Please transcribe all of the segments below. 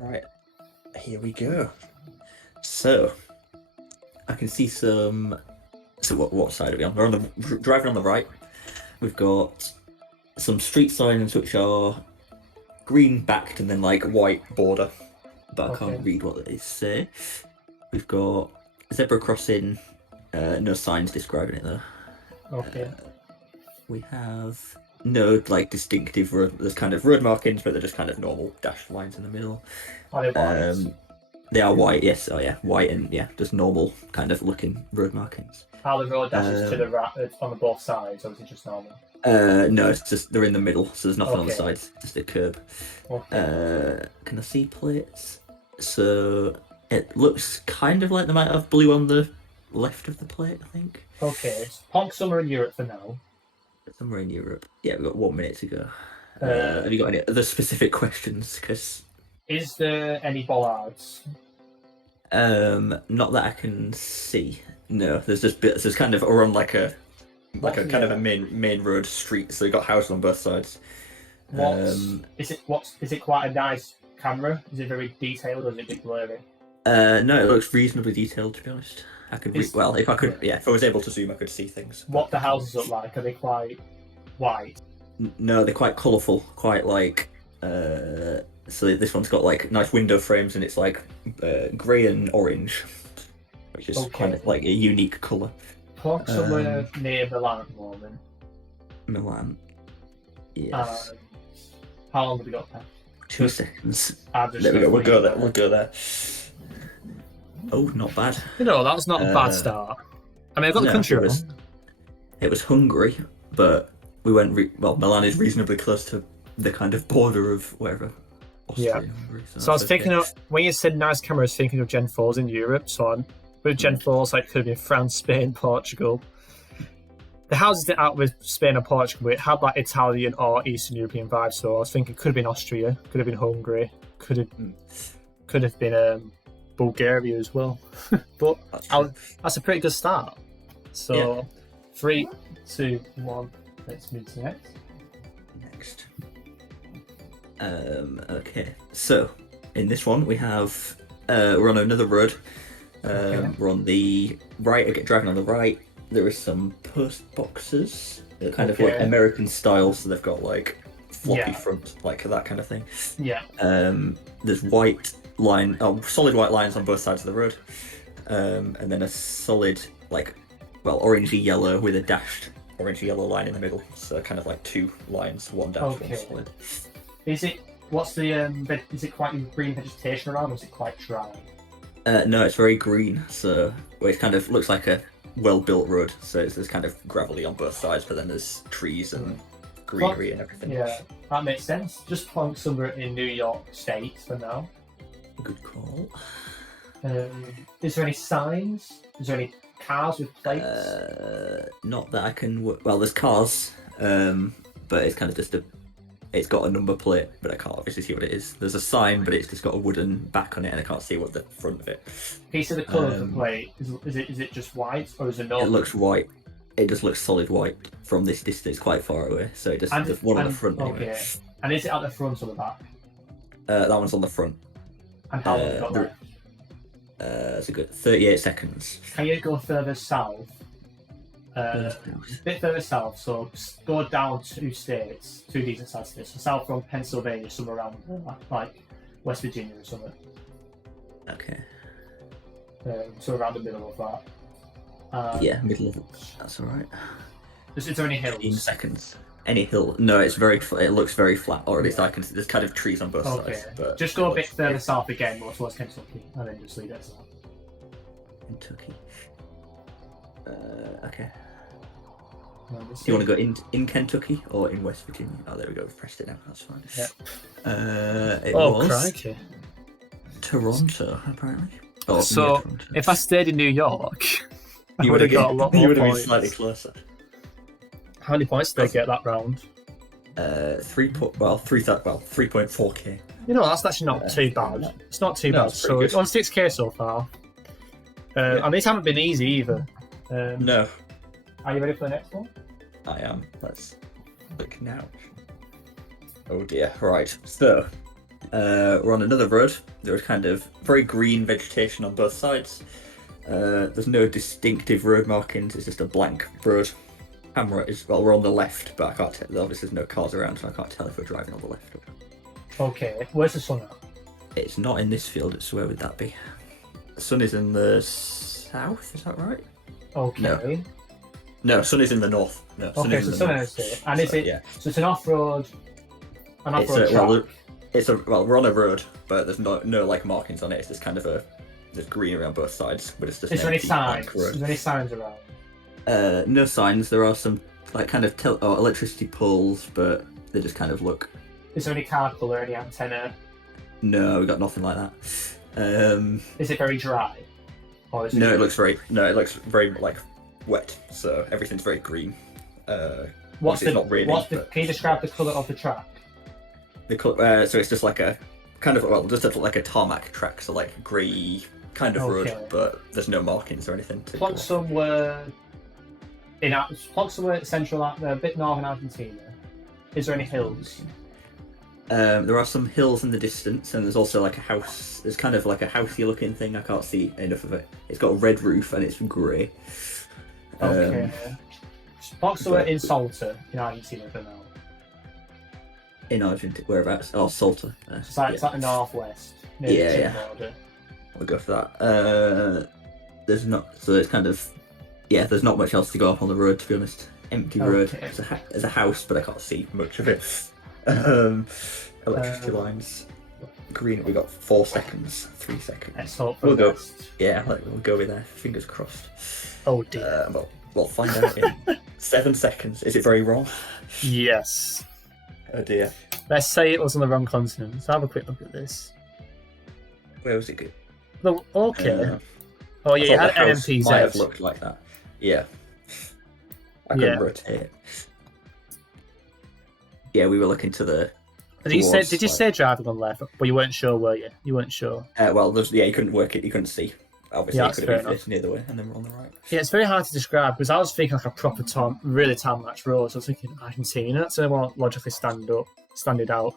Right, here we go. So, I can see some. So, what side are we on? We're on the driving on the right. We've got some street signs which are green backed and then like white border, but I can't read what they say. We've got zebra crossing, no signs describing it though. Okay. We have no like distinctive road. There's kind of road markings, but they're just kind of normal dashed lines in the middle. Are they white? They are white, yes. Oh yeah, white and yeah, just normal kind of looking road markings. Are the road dashes to the right on the both sides, or is it just normal? No, it's just they're in the middle, so there's nothing on the sides, just a curb. Okay. Can I see plates? So it looks kind of like they might have blue on the left of the plate, I think. Okay. Plonk somewhere in Europe for now. Somewhere in Europe. Yeah, we've got 1 minute to go. Have you got any other specific questions? Because is there any bollards? not that I can see. No, there's just bits. There's kind of around like a kind of a main road street. So you got houses on both sides. Is it quite a nice camera? Is it very detailed or is it a bit blurry? No, it looks reasonably detailed to be honest. I could well, if I could, yeah, if I was able to zoom, I could see things. What the houses look like? Are they quite white? No, they're quite colourful. Quite like. So this one's got like nice window frames, and it's like grey and orange, which is kind of like a unique colour. Plonk somewhere near Milan at the moment. Milan. Yes. How long have we got left? 2 seconds. There we go. We'll go there. We'll go there. Oh, not bad. You know, that was not a bad start. I mean, I got the country wrong. It was Hungary, but we went. Milan is reasonably close to the kind of border of wherever. Austria, Hungary, so I was thinking of, when you said nice camera, I was thinking of Gen 4s in Europe. So with Gen 4s, like could have been France, Spain, Portugal. The houses that out with Spain and Portugal, but it had like Italian or Eastern European vibes. So I was thinking it could have been Austria, could have been Hungary, could have been Bulgaria as well. But that's a pretty good start. So 3, 2, 1. Let's move to next. Okay, so in this one we have we're on another road. We're on the right, driving on the right. There is some post boxes. They're kind of like American style, so they've got like floppy front, like that kind of thing. Yeah. There's solid white lines on both sides of the road, and then a solid orangey yellow with a dashed orangey yellow line in the middle. So kind of like 2 lines, one dashed, one solid. Is it quite green vegetation around, or is it quite dry? No, it's very green. So it kind of looks like a well-built road. So there's kind of gravelly on both sides, but then there's trees and greenery and everything. Yeah, that makes sense. Just plonk somewhere in New York State for now. Good call. Is there any signs? Is there any cars with plates? Not that I can. Well, there's cars, but it's kind of just it's got a number plate, but I can't obviously see what it is. There's a sign, but it's just got a wooden back on it, and I can't see what the front of it. Can you see the colour of the plate? Is it just white, or is it not? It looks white. It just looks solid white from this distance, quite far away. So it just there's one on the front anyway. And is it at the front or the back? That one's on the front. And how long have you got left? It's a good 38 seconds. Can you go further south? A bit further south, so go down 2 states, 2 decent sized states. So south from Pennsylvania, somewhere around like West Virginia or something. Okay. So around the middle of that. Middle of it. That's alright. Is there any hills? 15 seconds. Any hill? No, it looks very flat, or at least I can see. There's kind of trees on both sides. But just go a bit further south again, more towards Kentucky, and then just leave it as that. Kentucky. Okay. Do you want to go in Kentucky or in West Virginia? Oh, there we go. We've pressed it now. That's fine. Yeah. It was crikey. Toronto, apparently. So if I stayed in New York, you would have got a lot more. You would have been points. slightly closer. How many points did they get that round? 3.4k. You know, that's actually not too bad. It's not too bad. So it's on 6k so far. And these haven't been easy either. No. Are you ready for the next one? I am. Let's look now. Oh dear. Right. So We're on another road. There's kind of very green vegetation on both sides. There's no distinctive road markings. It's just a blank road. Camera is we're on the left, but I can't tell. Obviously, there's no cars around, so I can't tell if we're driving on the left. Okay, where's the sun at? It's not in this field. It's where would that be? The sun is in the south. Is that right? Okay. No, sun is in the north. No, sun Okay, is so in the sun north. is it? And is it? Yeah. So it's an off-road. An It's off-road track. we're on a road, but there's no like markings on it. It's just kind of there's green around both sides, but it's just. Is there any empty blank signs? road. Is there any signs around? No signs. There are some like kind of electricity poles, but they just kind of look. Is there any car colour, any antenna? No, we got nothing like that. Is it very dry? Or is No, it looks very like wet. So everything's very green. What's it's not raining, but Can you describe the colour of the track? so it's just like a kind of just like a tarmac track, so like grey kind of road, but there's no markings or anything. Plonk somewhere central, a bit northern Argentina. Is there any hills? There are some hills in the distance, and there's also like a house. There's kind of like a housey looking thing. I can't see enough of it. It's got a red roof and it's grey. Okay. Plonk somewhere in Salta, in Argentina for now. In Argentina, whereabouts? Oh, Salta. It's like the northwest. Near the Chile border. We'll go for that. There's not. So it's kind of. Yeah, there's not much else to go up on the road, to be honest. Empty road. There's a house, but I can't see much of it. Electricity lines. Green. We got 4 seconds. 3 seconds. Let's hope for the best. Yeah, we'll go with there. Fingers crossed. Oh dear. But we'll find out in 7 seconds. Is it very wrong? Yes. Oh dear. Let's say it was on the wrong continent. So have a quick look at this. Where was it good? Well, okay. Oh yeah, you had NMPZ. Might have looked like that. Yeah. I can rotate. Yeah, we were looking to the. Did you say driving on left? But you weren't sure, were you? You weren't sure. Well, you couldn't work it. You couldn't see. Obviously, it could have been near the way, and then we're on the right. Yeah, it's very hard to describe because I was thinking like a proper really tarmac road. So I was thinking Argentina. That's the one logically standed out.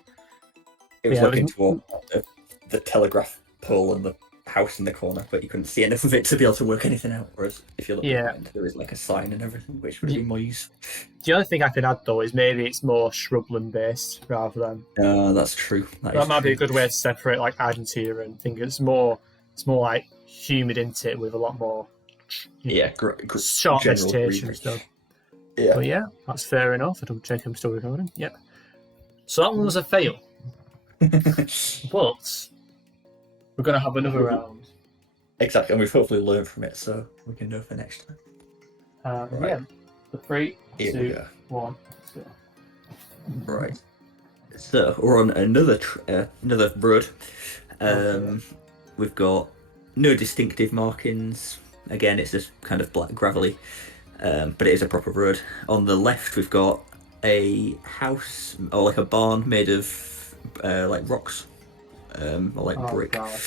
It was looking toward the telegraph pole and the house in the corner, but you couldn't see enough of it to be able to work anything out. Whereas if you look behind, there is like a sign and everything, which would be more useful. The other thing I could add though is maybe it's more shrubland based rather than. That's true. That might be a good way to separate like Argentina and think it's more like humid into it with a lot more. Short vegetation and stuff. Yeah. But yeah, that's fair enough. I don't check I'm still recording. Yep. So that one was a fail. But we're going to have another round. Exactly, and we've hopefully learned from it, so we can know for next time. Right. Yeah. The 3, 2, 1. Let's go. Right. So we're on another road. We've got no distinctive markings. Again, it's just kind of black, gravelly, but it is a proper road. On the left, we've got a house or like a barn made of like rocks, or like brick. God.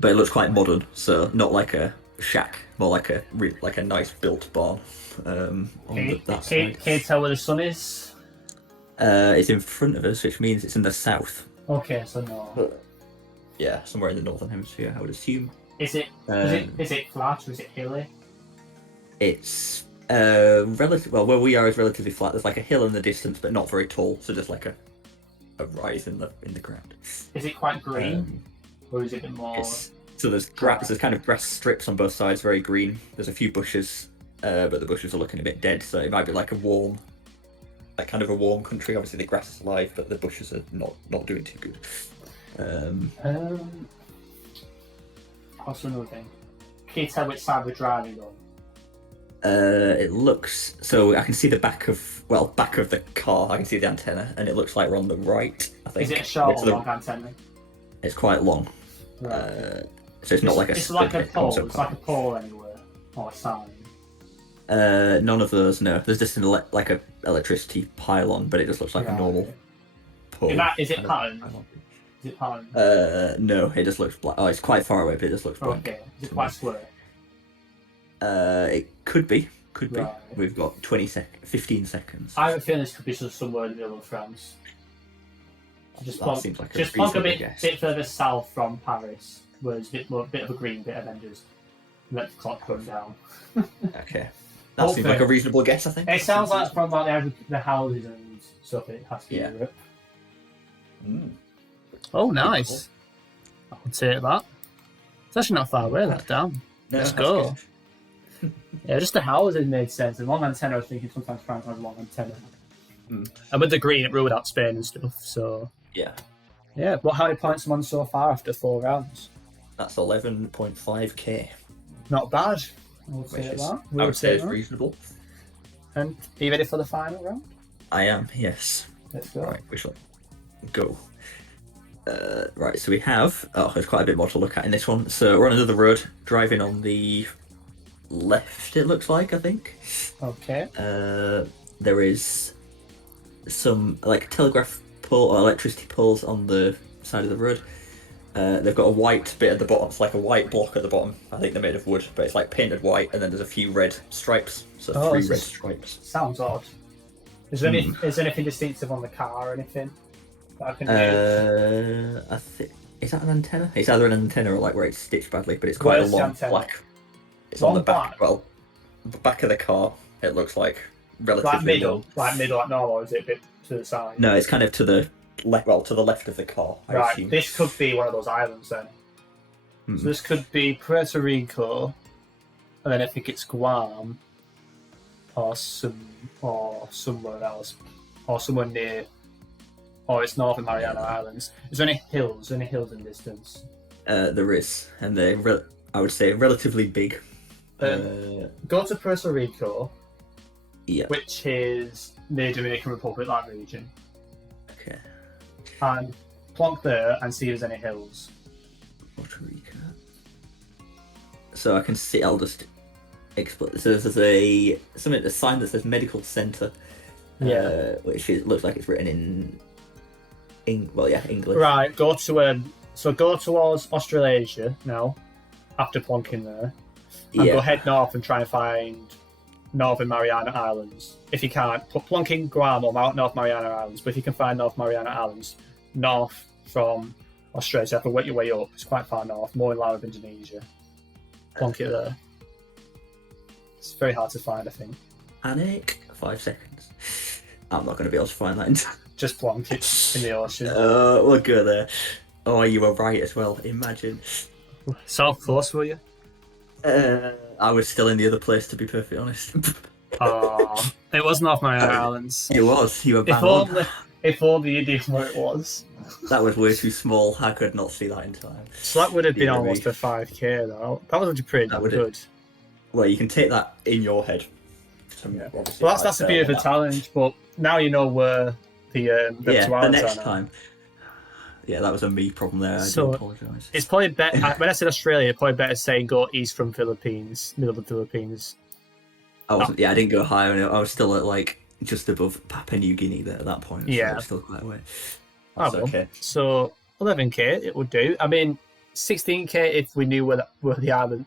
But it looks quite modern, so not like a shack, more like a nice built barn. That side. Can you tell where the sun is? It's in front of us, which means it's in the south. Okay, so no. Yeah, somewhere in the northern hemisphere, I would assume. Is it flat or is it hilly? It's relative. Well, where we are is relatively flat. There's like a hill in the distance, but not very tall. So just like a rise in the ground. Is it quite green, or is it a bit more? So there's grass. There's kind of grass strips on both sides, very green. There's a few bushes, but the bushes are looking a bit dead. So it might be like a warm country. Obviously the grass is alive, but the bushes are not doing too good. What's another thing? Can you tell which side we're driving on? It looks so. I can see the back of the car. I can see the antenna, and it looks like we're on the right. I think. Is it a short or long antenna? It's quite long. Right. So it's not like a. It's like a pole. It's like a pole anywhere, or a sign. None of those. No, there's just like a electricity pylon, but it just looks like a normal pole. Is it patterned? Is it patterned? No, it just looks black. Oh, it's quite far away, but it just looks black. Okay. Is it quite square? It could be. Right. We've got 15 seconds. I have a feeling this could be somewhere in the middle of France. Just That plonk, seems like a just plonk a reasonable bit, guess. bit further south from Paris, was a bit of a green bit, and then just let the clock run down. Okay. That seems like a Hopefully. reasonable guess, I think. It sounds like from like the houses and stuff. It has to be Europe. Oh, nice! I would say that. It's actually not far away. That down. No, Let's that's go. good. Yeah, just the houses made sense. And long antenna, I was thinking sometimes France has long antenna. And with the green, it ruled out Spain and stuff. So Yeah. yeah. How many points am I on so far after 4 rounds? That's 11.5k. Not bad. I would Which say is, that. I would say is that. reasonable. And are you ready for the final round? I am, yes. Let's go. Right, we shall go. Right, so we have... Oh, there's quite a bit more to look at in this one. So we're on another road, driving on the left, it looks like, I think. Okay. There is some, like, telegraph pole or electricity poles on the side of the road. They've got a white bit at the bottom. It's like a white block at the bottom. I think they're made of wood, but it's like painted white, and then there's a few red stripes. So 3 red stripes. Sounds odd. Is there anything distinctive on the car or anything that I can do? I think is that an antenna? It's either an antenna or like where it's stitched badly, but it's quite Where's a the long antenna? black. It's Long on the back. black? Well, the back of the car. It looks like relatively long. Like normal, or is it a bit to the side? No, it's kind of to the left. Well, to the left of the car. I Right. assume. This could be one of those islands then. So this could be Puerto Rico, and then I think it's Guam, or somewhere else, or somewhere near, or it's Northern Mariana Islands. Is there any hills? Any hills in distance? There is, and they're I would say relatively big. Go to Puerto Rico, Yeah. which is near Dominican Republic, that region, Okay. and plonk there and see if there's any hills. Puerto Rico. So I can see. I'll just explain. So there's a sign that says medical center. Yeah. Which looks like it's written in English. Right. Go towards Australasia now. After plonking there, and go head north and try and find Northern Mariana Islands. If you can't, put plonking Guam or North Mariana Islands. But if you can find North Mariana Islands, north from Australia, so you have to work your way up. It's quite far north, more in line with Indonesia. Plonk it there. It's very hard to find, I think. Panic. 5 seconds. I'm not going to be able to find that in time. Just plonk it in the ocean. We'll go there. Oh, you were right as well. Imagine. So close, were you? I was still in the other place, to be perfectly honest. Oh, it was North Mariana Islands. It was. You were bang on. If only you knew where it was. That was way too small. I could not see that in time. So that would have been Dear almost me. a 5k though. That was actually pretty That would good. Well, you can take that in your head. Yeah. Well, that's the beauty of the challenge. But now you know where the two the islands next are now. time. Yeah, that was a me problem there. I So, do apologise. It's probably better when I said Australia. Probably better saying go east from Philippines, middle of the Philippines. I didn't go high on it. I was still at like just above Papua New Guinea there at that point. So Yeah. I was still quite away. Oh, That's well. okay. So 11k it would do. I mean, 16k if we knew where the island,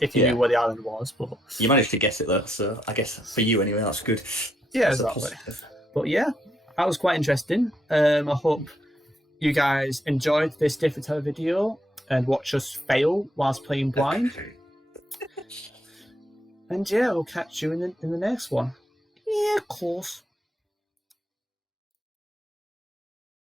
if you knew where the island was. But You managed to guess it though, so I guess for you anyway, that's good. yeah, That's a exactly. positive. But yeah, that was quite interesting. I hope you guys enjoyed this different type of video and watch us fail whilst playing blind. And yeah, we'll catch you in the next one. Yeah, of course.